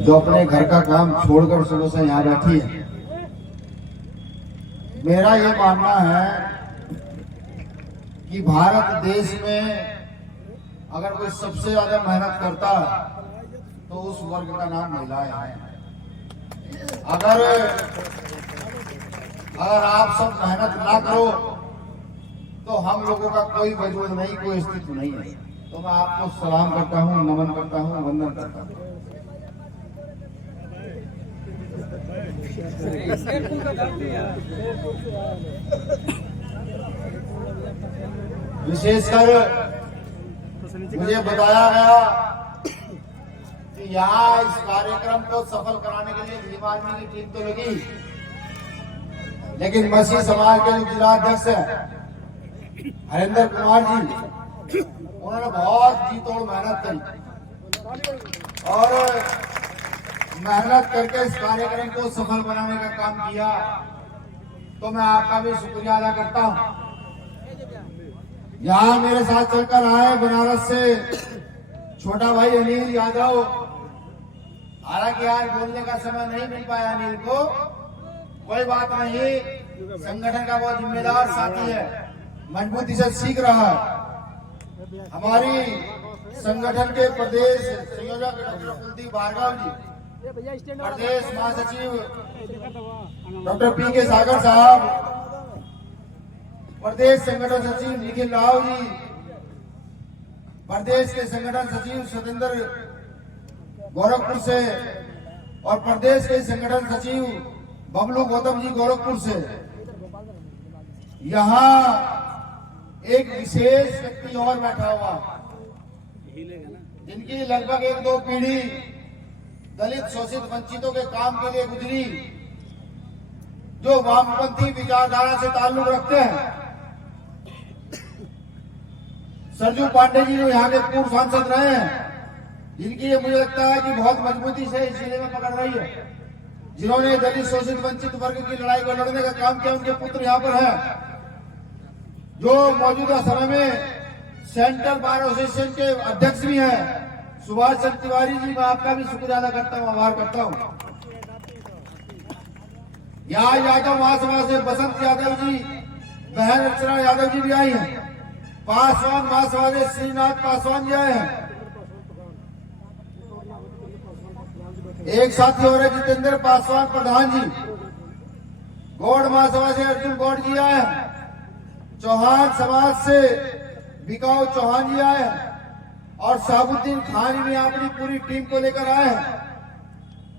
जो अपने घर का काम छोड़कर सुबह से यहाँ बैठी है। मेरा ये मानना है कि भारत देश में अगर कोई सबसे ज्यादा मेहनत करता तो उस वर्ग का नाम महिलाएं हैं। अगर आप सब मेहनत ना करो तो हम लोगों का कोई वजूद नहीं, कोई अस्तित्व नहीं है। तो मैं आपको सलाम करता हूँ, नमन करता हूँ, वंदन करता हूँ। विशेषकर मुझे बताया गया कि यहाँ इस कार्यक्रम को सफल कराने के लिए भीम आर्मी की टीम तो लगी, लेकिन मसीह समाज के जो जिला अध्यक्ष है हरेंद्र कुमार जी, उन्होंने बहुत जी तोड़ मेहनत करी और मेहनत करके इस कार्यक्रम को सफल बनाने का काम किया। तो मैं आपका भी शुक्रिया अदा करता हूँ। यहाँ मेरे साथ चलकर आए बनारस से छोटा भाई अनिल यादव, हालांकि यार बोलने का समय नहीं मिल पाया अनिल को, कोई बात नहीं, संगठन का बहुत जिम्मेदार साथी है, मजबूती से सीख रहा है। हमारी संगठन के प्रदेश संयोजक डॉक्टर कुलदीप भार्गव जी, प्रदेश महासचिव डॉक्टर पी के सागर साहब, प्रदेश संगठन सचिव निखिल राव जी, प्रदेश के संगठन सचिव सतेंद्र गोरखपुर से और प्रदेश के संगठन सचिव बबलू गौतम जी गोरखपुर से। यहाँ एक विशेष व्यक्ति और बैठा हुआ जिनकी लगभग 1-2 पीढ़ी दलित शोषित वंचितों के काम के लिए गुजरी, जो वामपंथी विचारधारा से ताल्लुक रखते हैं। सरजू पांडे जी जो यहाँ के पूर्व सांसद रहे हैं, जिनकी ये मुझे लगता है कि बहुत मजबूती से इस जिले में पकड़ रही है, जिन्होंने दलित शोषित वंचित वर्ग की लड़ाई को लड़ने का काम किया, उनके पुत्र यहाँ पर है, जो मौजूदा समय में सेंट्रल बार एसोसिएशन के अध्यक्ष भी हैं, सुभाष चंद्र तिवारी जी। मैं आपका भी शुक्रिया अदा करता हूँ, आभार करता हूँ। यहाँ यादव महासभा से बसंत यादव जी, बहन अर्चना यादव जी भी आई हैं। पासवान महासभा से श्रीनाथ पासवान जी आए हैं। एक साथी और है जितेंद्र पासवान प्रधान जी। गौड़ महासभा से अर्जुन गौड़ जी आए हैं। चौहान समाज से बिकाऊ चौहान जी आए हैं और साबुद्दीन खान भी अपनी पूरी टीम को लेकर आए हैं।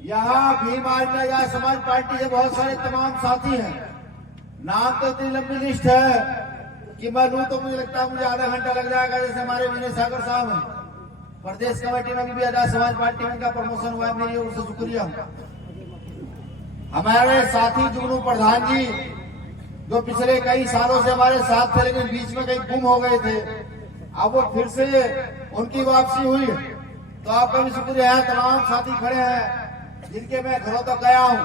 यहाँ भीम आर्मी या समाज पार्टी के बहुत सारे तमाम साथी हैं। नाम तो इतनी लंबी लिस्ट है कि मैं लूं तो मुझे लगता है मुझे आधा घंटा लग जाएगा। जैसे हमारे विनय सागर साहब हैं, प्रदेश कमेटी में भी आजाद समाज पार्टी में उनका प्रमोशन हुआ है, मेरी ओर से शुक्रिया। हमारे साथी जुगनू प्रधान जी, जो पिछले कई सालों से हमारे साथ थे लेकिन बीच में कहीं गुम हो गए थे, अब वो फिर से उनकी वापसी हुई, तो आपका भी शुक्रिया है। तमाम साथी खड़े हैं जिनके मैं घरों तक गया हूँ,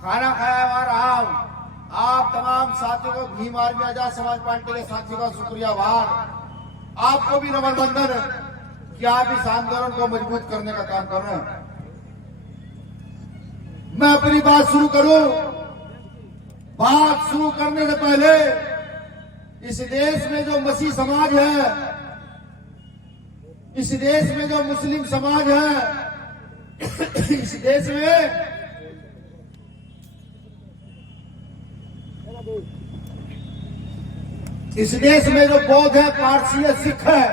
खाना खाया वहां रहा हूँ। आप तमाम साथियों को, भीम आर्मी आजाद समाज पार्टी के साथियों का शुक्रिया, आभार। आपको भी नमन बंधन कि आप इस आंदोलन को मजबूत करने का काम कर रहे हैं। मैं अपनी बात शुरू करूं, बात शुरू करने से पहले इस देश में जो मसीह समाज है, इस देश में जो मुस्लिम समाज है, इस देश में जो बौद्ध है, पारसी है, सिख है,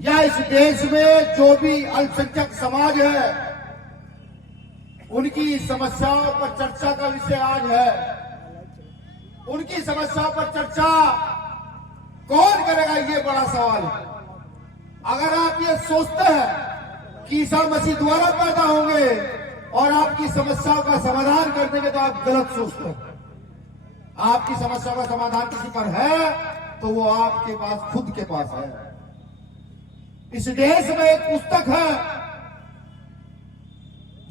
या इस देश में जो भी अल्पसंख्यक समाज है, उनकी समस्याओं पर चर्चा का विषय आज है। उनकी समस्याओं पर चर्चा कौन करेगा, ये बड़ा सवाल है। अगर आप ये सोचते हैं कि ईसा मसीह द्वारा पैदा होंगे और आपकी समस्याओं का समाधान कर देंगे, तो आप गलत सोचते हैं। आपकी समस्या का समाधान किसी पर है तो वो आपके पास, खुद के पास है। इस देश में एक पुस्तक है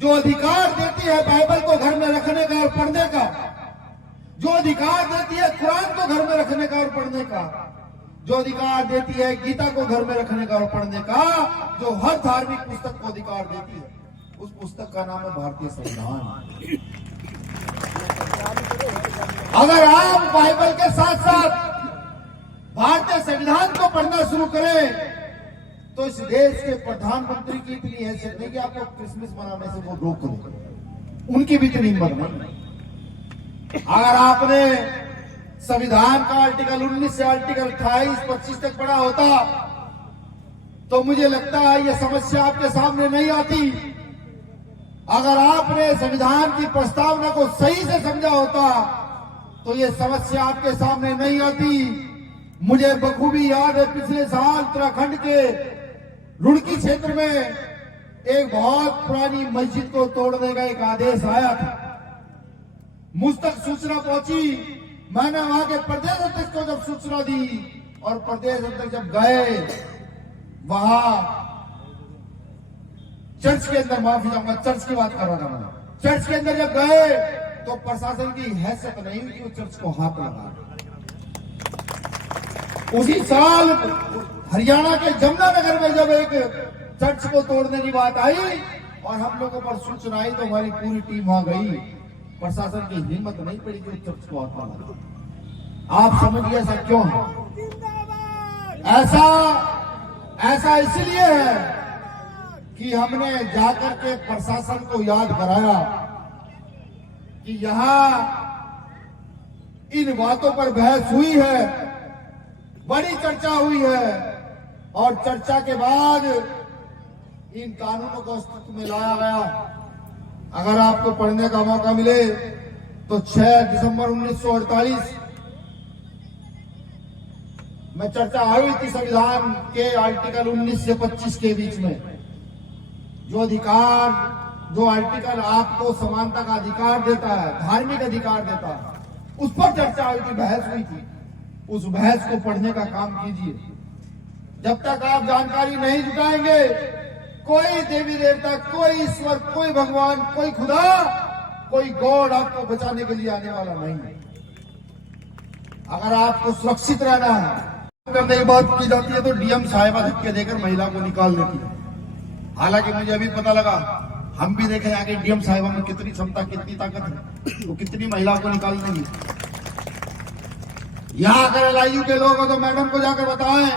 जो अधिकार देती है बाइबल को घर में रखने का और पढ़ने का, जो अधिकार देती है कुरान को घर में रखने का और पढ़ने का, जो अधिकार देती है गीता को घर में रखने का और पढ़ने का, जो हर धार्मिक पुस्तक को अधिकार देती है, उस पुस्तक का नाम है भारतीय संविधान। अगर आप बाइबल के साथ साथ भारतीय संविधान को पढ़ना शुरू करें तो इस देश के प्रधानमंत्री की इतनी हैसियत नहीं कि आपको क्रिसमस मनाने से वो रोक दें, उनकी भी इतनी हिम्मत नहीं। अगर आपने संविधान का आर्टिकल 19 से आर्टिकल 28-25 तक पढ़ा होता तो मुझे लगता है यह समस्या आपके सामने नहीं आती। अगर आपने संविधान की प्रस्तावना को सही से समझा होता तो यह समस्या आपके सामने नहीं आती। मुझे बखूबी याद है पिछले साल उत्तराखंड के रुड़की क्षेत्र में एक बहुत पुरानी मस्जिद को तोड़ने का एक आदेश आया था। मुझ तक सूचना पहुंची, मैंने वहां के प्रदेश अध्यक्ष को जब सूचना दी और प्रदेश अध्यक्ष जब गए वहां चर्च के अंदर, माफी चाहूंगा चर्च की बात कर रहा था मैं, चर्च के अंदर जब गए तो प्रशासन की हैसियत नहीं हुई कि वो चर्च को हाथ लगा। उसी साल हरियाणा के जमुनानगर में जब एक चर्च को तोड़ने की बात आई और हम लोगों पर सूचना आई तो हमारी पूरी टीम वहां गई। प्रशासन की हिम्मत नहीं पड़ी कि चर्च को हाथ लगा। आप समझिए ऐसा क्यों है? ऐसा इसलिए है कि हमने जाकर के प्रशासन को याद कराया कि यहां इन बातों पर बहस हुई है, बड़ी चर्चा हुई है और चर्चा के बाद इन कानूनों को अस्तित्व में लाया गया। अगर आपको पढ़ने का मौका मिले तो 6 दिसंबर 1948 में चर्चा हुई थी संविधान के आर्टिकल 19 से 25 के बीच में। जो आर्टिकल आपको समानता का अधिकार देता है, धार्मिक अधिकार देता है, उस पर चर्चा हुई थी, बहस हुई थी। उस बहस को पढ़ने का काम कीजिए। जब तक आप जानकारी नहीं जुटाएंगे, कोई देवी देवता, कोई ईश्वर, कोई भगवान, कोई खुदा, कोई गॉड आपको बचाने के लिए आने वाला नहीं है। अगर आपको सुरक्षित रहना है, करने की बात की जाती है तो डीएम साहिबा धक्के देकर महिला को निकाल देती है। हालांकि मुझे अभी पता लगा, हम भी देखें आगे डीएम साहिबा में कितनी क्षमता, कितनी ताकत है, वो कितनी महिला को निकाल देंगी। यहां अगर एलआईयू के लोग हो तो मैडम को जाकर बताएं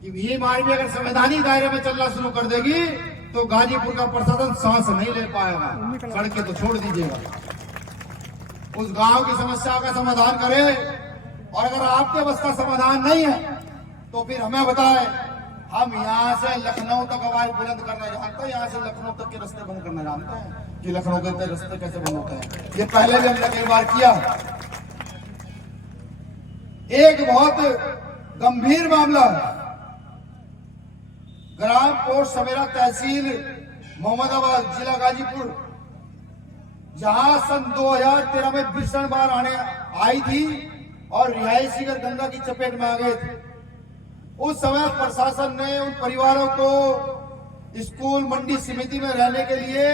कि भीम आर्मी अगर संवैधानिक दायरे में चलना शुरू कर देगी तो गाजीपुर का प्रशासन सांस नहीं ले पाएगा। सड़कें तो छोड़ दीजिएगा, उस गांव की समस्या का समाधान करें। और अगर आपके बस का समाधान नहीं है तो फिर हमें बताएं। हम यहाँ से लखनऊ तक आवाज बुलंद करना जानते हैं, यहाँ से लखनऊ तक के रास्ते बंद करना जानते हैं कि लखनऊ के रास्ते कैसे बंद होते हैं। ये पहले भी हमने कई बार किया। एक बहुत गंभीर मामला, ग्राम पोस्ट समेरा तहसील मोहम्मदाबाद जिला गाजीपुर, जहां सन 2013 में भीषण बाढ़ आने आई थी और रिहायशी घर गंगा की चपेट में आ गए थे। उस समय प्रशासन ने उन परिवारों को स्कूल मंडी समिति में रहने के लिए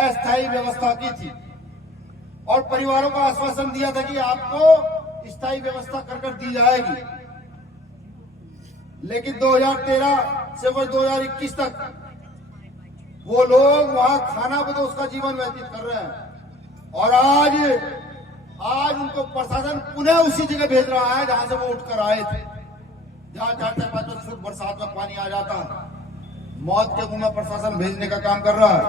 अस्थायी व्यवस्था की थी और परिवारों को आश्वासन दिया था कि आपको स्थायी व्यवस्था कर दी जाएगी। लेकिन 2013 से वर्ष 2021 तक वो लोग वहां खाना बदोश का जीवन व्यतीत कर रहे हैं और आज उनको प्रशासन पुनः उसी जगह भेज रहा है जहां से वो उठकर आए थे, जहां 4-5 फुट बरसात में पानी आ जाता है। मौत के मुंह में प्रशासन भेजने का काम कर रहा है।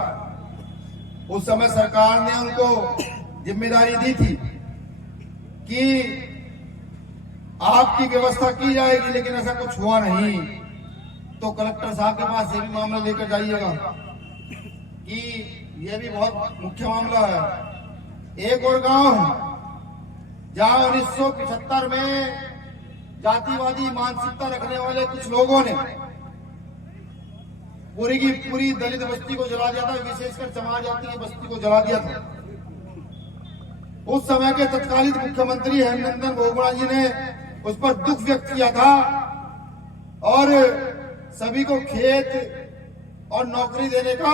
उस समय सरकार ने उनको जिम्मेदारी दी थी कि आपकी व्यवस्था की जाएगी, लेकिन ऐसा कुछ हुआ नहीं। तो कलेक्टर साहब के पास ये भी मामला लेकर जाइएगा कि यह भी बहुत मुख्य मामला है। एक और गांव जहां 1975 में जातिवादी मानसिकता रखने वाले कुछ लोगों ने पूरी की पूरी दलित बस्ती को जला दिया था, विशेषकर समाज जाति की बस्ती को जला दिया था। उस समय के तत्कालीन मुख्यमंत्री हेमनंदन बोगरा जी ने उस पर दुख व्यक्त किया था और सभी को खेत और नौकरी देने का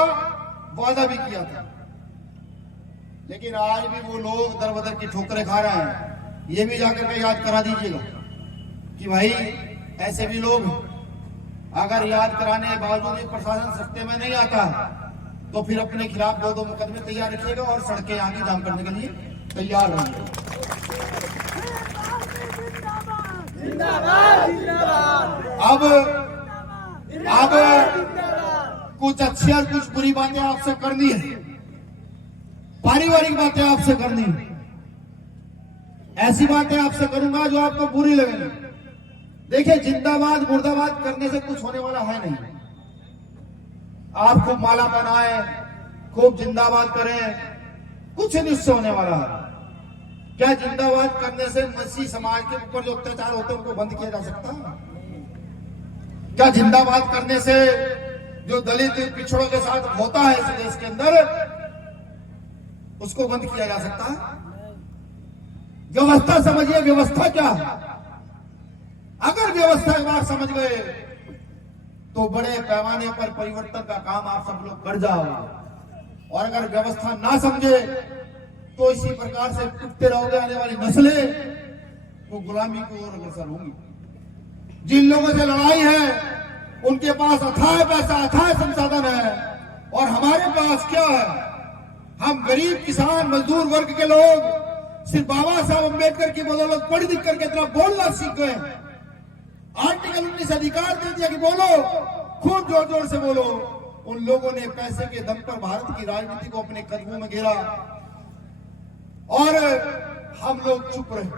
वादा भी किया था। लेकिन आज भी वो लोग दर बदर की ठोकरें खा रहे हैं। ये भी जाकर के याद करा दीजिएगा कि भाई ऐसे भी लोग अगर याद कराने के बावजूद भी प्रशासन सत्ते में नहीं आता तो फिर अपने खिलाफ 2-2 मुकदमे तैयार रखिएगा और सड़कें आगे जाम करने के लिए तैयार रहिए। अब कुछ अच्छी और कुछ बुरी बातें आपसे करनी है, पारिवारिक बातें आपसे करनी है। ऐसी बातें आपसे करूंगा जो आपको बुरी लगेगी। देखिए, जिंदाबाद मुर्दाबाद करने से कुछ होने वाला है नहीं। आप खूब माला बनाए, खूब जिंदाबाद करें, कुछ नहीं उससे होने वाला है। क्या जिंदाबाद करने से मसीह समाज के ऊपर जो अत्याचार होते हैं उनको बंद किया जा सकता है? क्या जिंदाबाद करने से जो दलित पिछड़ों के साथ होता है इस देश के अंदर उसको बंद किया जा सकता है? व्यवस्था समझिए, व्यवस्था क्या है। अगर व्यवस्था एक बार समझ गए तो बड़े पैमाने पर परिवर्तन का काम आप सब लोग कर जाओगे। और अगर व्यवस्था ना समझे तो इसी प्रकार से टूटते रहोगे। आने वाली नस्लें वो गुलामी की ओर अग्रसर होंगी। जिन लोगों से लड़ाई है उनके पास अथाह पैसा, अथाह संसाधन है, और हमारे पास क्या है? हम गरीब किसान मजदूर वर्ग के लोग सिर्फ बाबा साहब अम्बेडकर की बदौलत पढ़ लिख करके इतना बोलना सीख गए। आर्टिकल 19 अधिकार दे दिया कि बोलो, खूब जोर जोर से बोलो। उन लोगों ने पैसे के दम पर भारत की राजनीति को अपने कदमों में घेरा और हम लोग चुप रहे।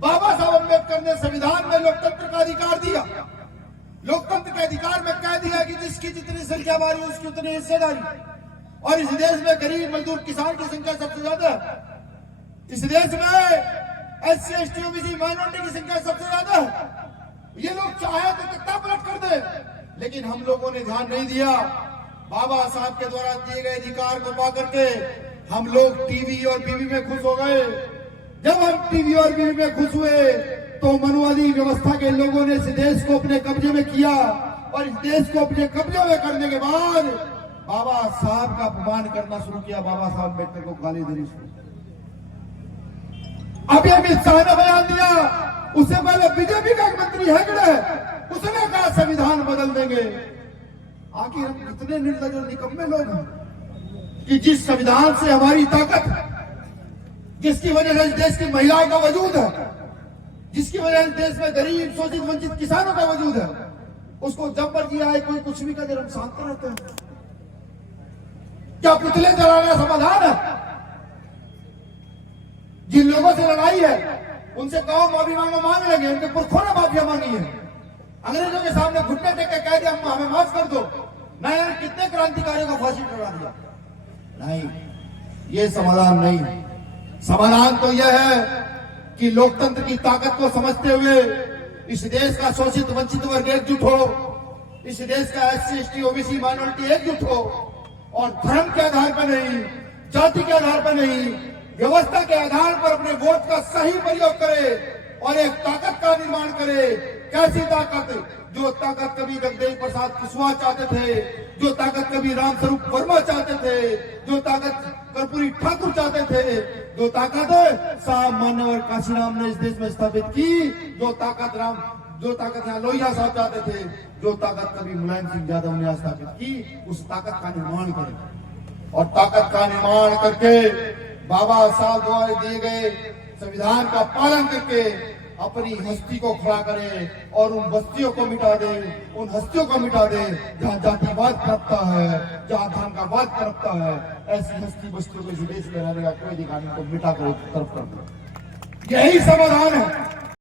बाबा साहब अम्बेडकर ने संविधान में लोकतंत्र का अधिकार दिया। लोकतंत्र के अधिकार में कह दिया कि जिसकी जितनी संख्या बारी उसकी उतनी हिस्सेदारी। और इस देश में गरीब मजदूर किसान की संख्या सबसे ज्यादा है। इस देश में SC ST OBC माइनॉरिटी की संख्या सबसे ज्यादा है। ये लोग चाहे तो तख्ता पलट कर दे, लेकिन हम लोगों ने ध्यान नहीं दिया। बाबा साहब के द्वारा दिए गए अधिकार को पा करके हम लोग टीवी और बीवी में खुश हो गए। जब हम टीवी और बीवी में खुश हुए तो मनुवादी व्यवस्था के लोगों ने इस देश को अपने कब्जे में किया, और इस देश को अपने कब्जे में करने के बाद बाबा साहब का अपमान करना शुरू किया। बाबा साहब अम्बेडकर को गाली देनी शुरू। अभी अमित शाह ने बयान दिया, उससे पहले बीजेपी का एक मंत्री हेगड़े, उसने कहा संविधान बदल देंगे। आखिर हम कितने निर्लज और निकम्मे लोग हैं कि जिस संविधान से हमारी ताकत, जिसकी वजह से इस देश की महिलाओं का वजूद है, जिसकी वजह से देश में गरीब शोषित वंचित किसानों का वजूद है, उसको जब मर्जी आए कोई कुछ भी करे हम शांत रहते हैं। क्या पुतले जलाना समाधान है? जिन लोगों से लड़ाई है उनसे कहो माफी मांग लगे, उनके पुरखों ने माफिया मांगी है। अंग्रेजों के सामने घुटने टेक के कह दिया हमें माफ कर दो। नहीं, कितने क्रांतिकारियों को फांसी चढ़ा दिया। नहीं, ये समाधान नहीं। समाधान तो यह है कि लोकतंत्र की ताकत को समझते हुए इस देश का शोषित वंचित वर्ग एकजुट हो, इस देश का SC ST OBC माइनॉरिटी एकजुट हो, और धर्म के आधार पर नहीं, जाति के आधार पर नहीं, व्यवस्था के आधार पर अपने वोट का सही प्रयोग करे और एक ताकत का निर्माण करे। कैसी ताकत? जो ताकत कभी जगदेव प्रसाद कुशवाहा चाहते थे, जो ताकत कभी रामस्वरूप वर्मा चाहते थे, जो ताकत कर्पूरी ठाकुर चाहते थे, जो ताकत साहब मान्यवर काशीराम ने इस देश में स्थापित की, जो ताकत यहाँ लोहिया साहब चाहते थे, जो ताकत कभी मुलायम सिंह यादव ने स्थापित की, उस ताकत का निर्माण करें। और ताकत का निर्माण करके बाबा साहब द्वारा दिए गए संविधान का पालन करके अपनी हस्ती को खड़ा करे और उन बस्तियों को मिटा दे, उन हस्तियों को मिटा दे जहाँ जातिवाद पनपता है, जहाँ धर्मवाद पनपता है। ऐसी हस्ती बस्तियों को इस देश में रहने का कोई अधिकार नहीं, को मिटा कर एक तरफ कर दो। यही समाधान है।